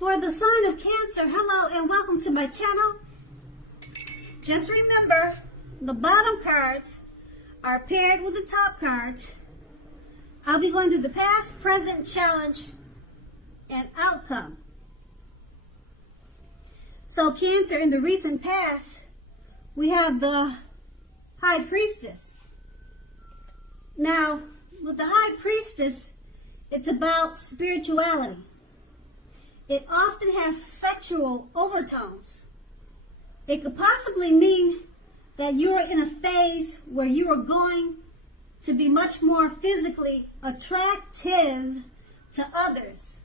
For the sign of Cancer, hello and welcome to my channel. Just remember, the bottom cards are paired with the top cards. I'll be going through the past, present, challenge, and outcome. So Cancer, in the recent past, we have the High Priestess. Now, with the High Priestess, it's about spirituality. It often has sexual overtones. It could possibly mean that you are in a phase where you are going to be much more physically attractive to others.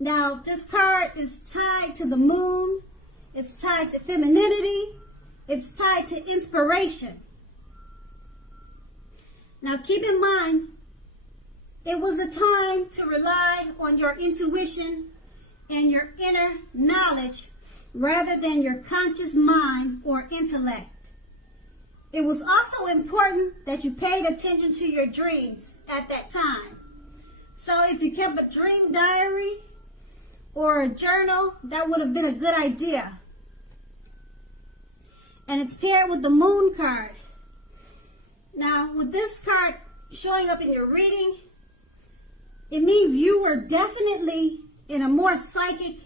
Now, this card is tied to the moon. It's tied to femininity. It's tied to inspiration. Now, keep in mind, it was a time to rely on your intuition and your inner knowledge rather than your conscious mind or intellect. It was also important that you paid attention to your dreams at that time. So if you kept a dream diary or a journal, that would have been a good idea. And it's paired with the moon card. Now, with this card showing up in your reading, it means you were definitely in a more psychic,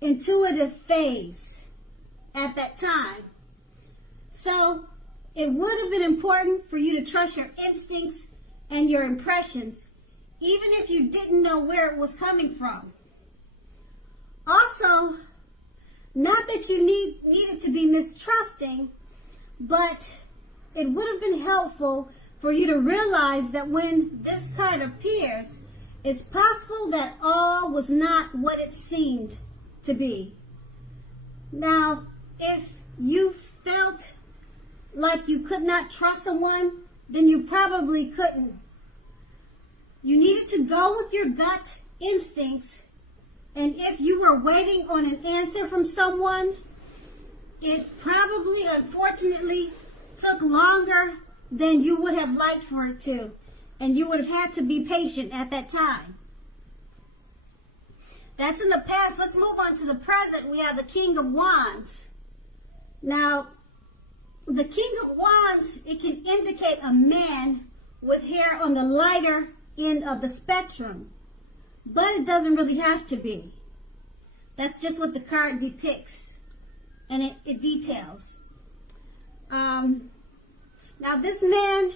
intuitive phase at that time. So it would have been important for you to trust your instincts and your impressions, even if you didn't know where it was coming from. Also, not that you needed to be mistrusting, but it would have been helpful for you to realize that when this card appears, it's possible that all was not what it seemed to be. Now, if you felt like you could not trust someone, then you probably couldn't. You needed to go with your gut instincts, and if you were waiting on an answer from someone, it probably, unfortunately, took longer than you would have liked for it to. And you would have had to be patient at that time. That's in the past. Let's move on to the present. We have the King of Wands. Now, the King of Wands, it can indicate a man with hair on the lighter end of the spectrum. But it doesn't really have to be. That's just what the card depicts. And it details. Now, this man,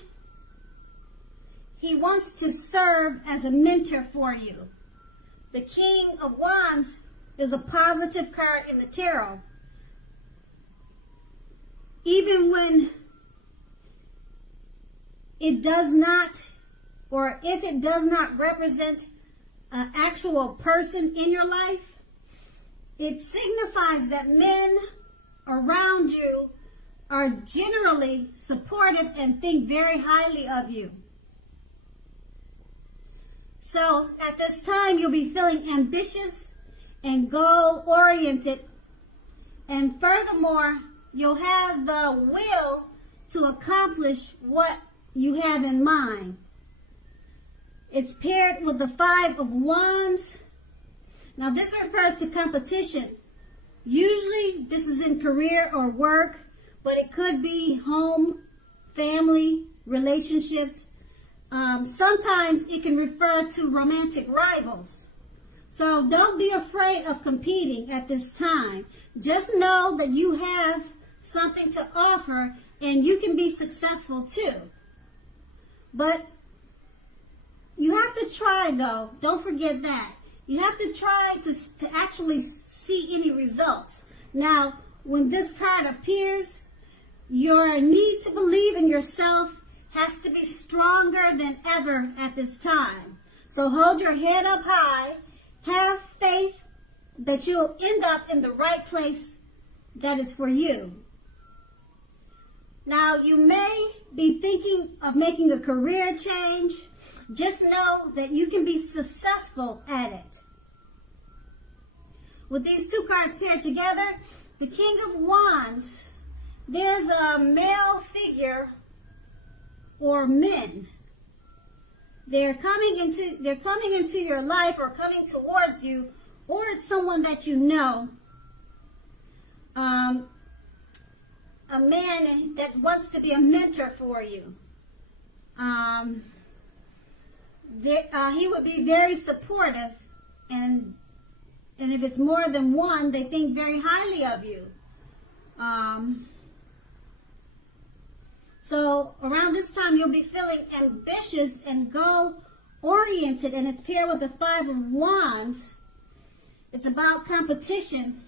he wants to serve as a mentor for you. The King of Wands is a positive card in the tarot. Even when it does not, or if it does not represent an actual person in your life, it signifies that men around you are generally supportive and think very highly of you. So at this time, you'll be feeling ambitious and goal-oriented. And furthermore, you'll have the will to accomplish what you have in mind. It's paired with the Five of Wands. Now, this refers to competition. Usually, this is in career or work, but it could be home, family, relationships. Sometimes it can refer to romantic rivals. So don't be afraid of competing at this time. Just know that you have something to offer and you can be successful too. But you have to try, though. Don't forget that. You have to try to actually see any results. Now, when this card appears, your need to believe in yourself has to be stronger than ever at this time. So hold your head up high. Have faith that you'll end up in the right place that is for you. Now, you may be thinking of making a career change. Just know that you can be successful at it. With these two cards paired together, the King of Wands, there's a male figure or men. They're coming into your life or coming towards you or it's someone that you know. A man that wants to be a mentor for you. He would be very supportive, and if it's more than one, they think very highly of you. So around this time, you'll be feeling ambitious and goal-oriented, and it's paired with the Five of Wands. It's about competition.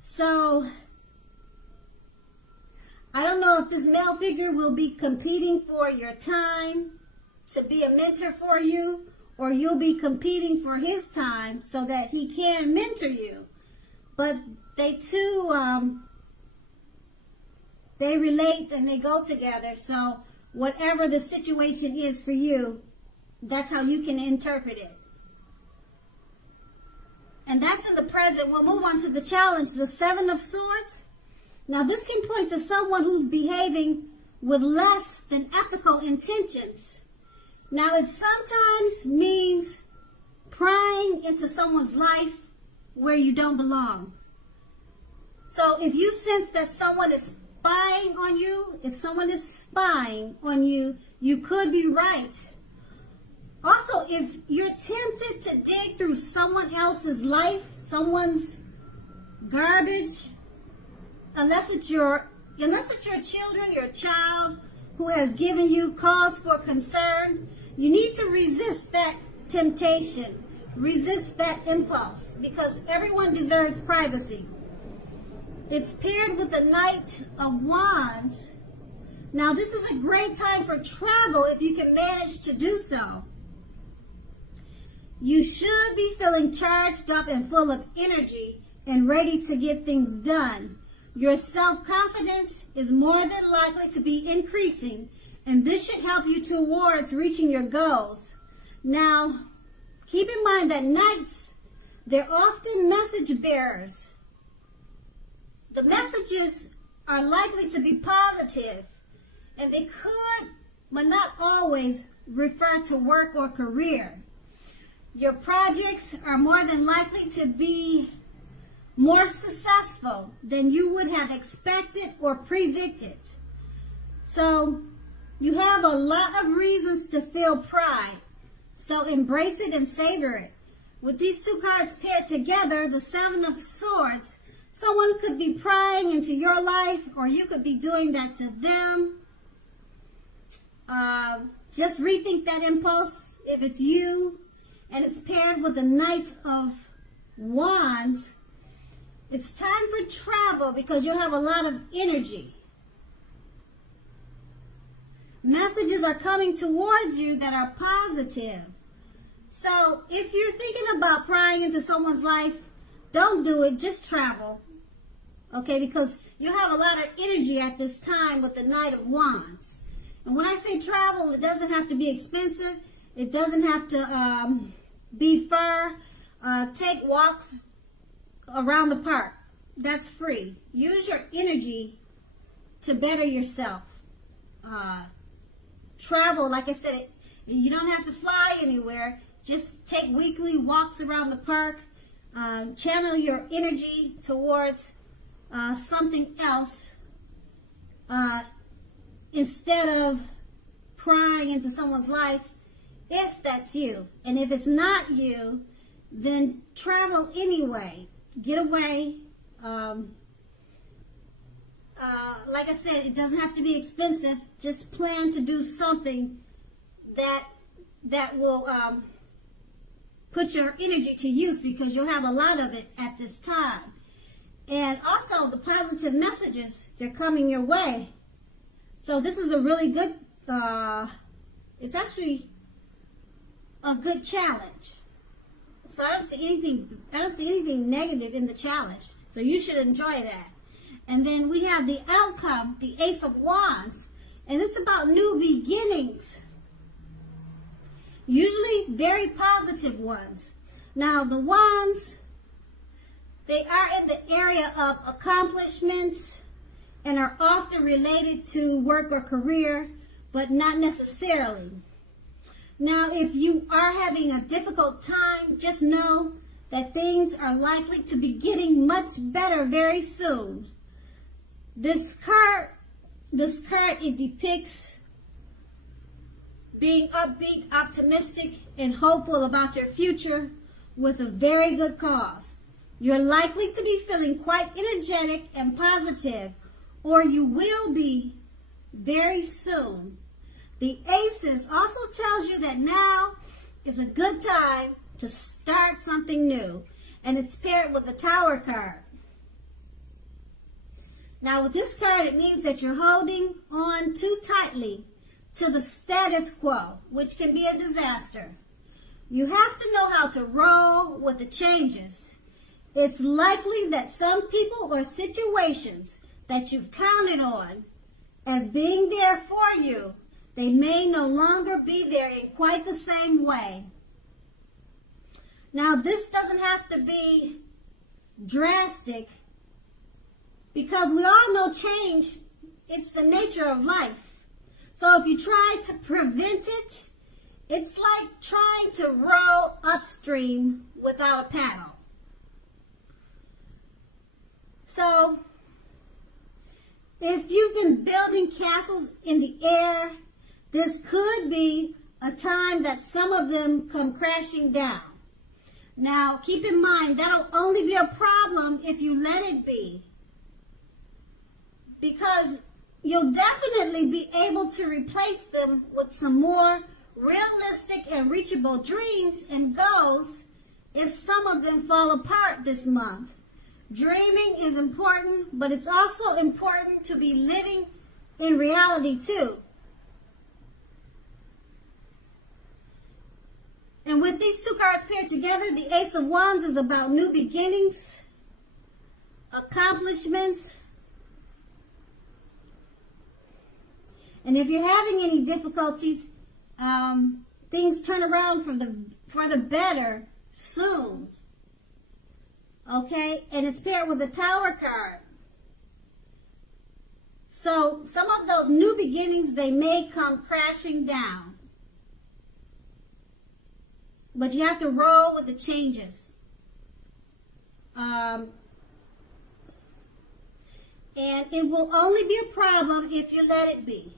So I don't know if this male figure will be competing for your time to be a mentor for you, or you'll be competing for his time so that he can mentor you. But they too, they relate and they go together. So whatever the situation is for you, that's how you can interpret it. And that's in the present. We'll move on to the challenge, the Seven of Swords. Now this can point to someone who's behaving with less than ethical intentions. Now it sometimes means prying into someone's life where you don't belong. So if you sense that someone is spying on you, if someone is spying on you, you could be right. Also, if you're tempted to dig through someone else's life, someone's garbage, unless it's your children, your child who has given you cause for concern, you need to resist that temptation, resist that impulse, because everyone deserves privacy. It's paired with the Knight of Wands. Now, this is a great time for travel if you can manage to do so. You should be feeling charged up and full of energy and ready to get things done. Your self-confidence is more than likely to be increasing, and this should help you towards reaching your goals. Now, keep in mind that knights, they're often message bearers. The messages are likely to be positive, and they could, but not always, refer to work or career. Your projects are more than likely to be more successful than you would have expected or predicted. So you have a lot of reasons to feel pride. So embrace it and savor it. With these two cards paired together, the Seven of Swords, someone could be prying into your life, or you could be doing that to them. Just rethink that impulse if it's you. And it's paired with the Knight of Wands. It's time for travel because you'll have a lot of energy. Messages are coming towards you that are positive. So if you're thinking about prying into someone's life, don't do it. Just travel. Okay, because you have a lot of energy at this time with the Knight of Wands. And when I say travel, it doesn't have to be expensive. It doesn't have to be far. Take walks around the park. That's free. Use your energy to better yourself. Travel, like I said, you don't have to fly anywhere. Just take weekly walks around the park. Channel your energy towards something else instead of prying into someone's life, if that's you. And if it's not you, then travel anyway. Get away. Like I said, it doesn't have to be expensive. Just plan to do something that will put your energy to use, because you'll have a lot of it at this time. And also the positive messages, they're coming your way. So this is a really good, it's actually a good challenge. So I don't see anything negative in the challenge. So you should enjoy that. And then we have the outcome, the Ace of Wands, and it's about new beginnings. Usually very positive ones. Now the wands, they are in the area of accomplishments and are often related to work or career, but not necessarily. Now, if you are having a difficult time, just know that things are likely to be getting much better very soon. This card, it depicts being upbeat, optimistic, and hopeful about your future with a very good cause. You're likely to be feeling quite energetic and positive, or you will be very soon. The Aces also tells you that now is a good time to start something new, and it's paired with the Tower card. Now with this card, it means that you're holding on too tightly to the status quo, which can be a disaster. You have to know how to roll with the changes. It's likely that some people or situations that you've counted on as being there for you, they may no longer be there in quite the same way. Now, this doesn't have to be drastic, because we all know change, it's the nature of life. So if you try to prevent it, it's like trying to row upstream without a paddle. So if you've been building castles in the air, this could be a time that some of them come crashing down. Now, keep in mind, that'll only be a problem if you let it be, because you'll definitely be able to replace them with some more realistic and reachable dreams and goals if some of them fall apart this month. Dreaming is important, but it's also important to be living in reality too. And with these two cards paired together, the Ace of Wands is about new beginnings, accomplishments. And if you're having any difficulties, things turn around for the better soon. Okay? And it's paired with the Tower card. So some of those new beginnings, they may come crashing down. But you have to roll with the changes. And it will only be a problem if you let it be.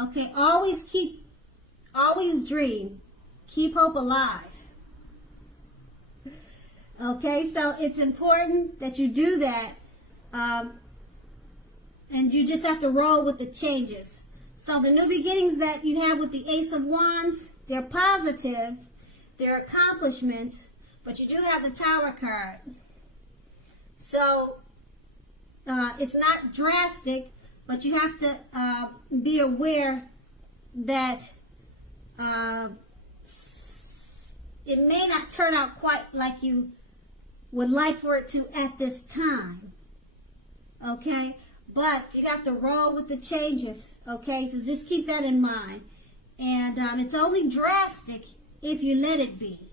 Okay, always dream. Keep hope alive. Okay, so it's important that you do that. And you just have to roll with the changes. So the new beginnings that you have with the Ace of Wands, they're positive, they're accomplishments, but you do have the Tower card. So it's not drastic, but you have to be aware that it may not turn out quite like you would like for it to at this time. Okay? But you have to roll with the changes. Okay? So just keep that in mind. And it's only drastic if you let it be.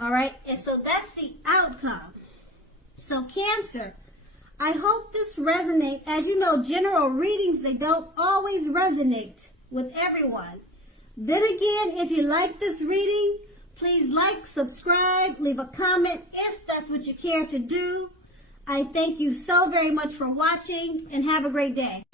Alright? And so that's the outcome. So Cancer, I hope this resonates. As you know, general readings, they don't always resonate with everyone. Then again, if you like this reading, please like, subscribe, leave a comment if that's what you care to do. I thank you so very much for watching, and have a great day.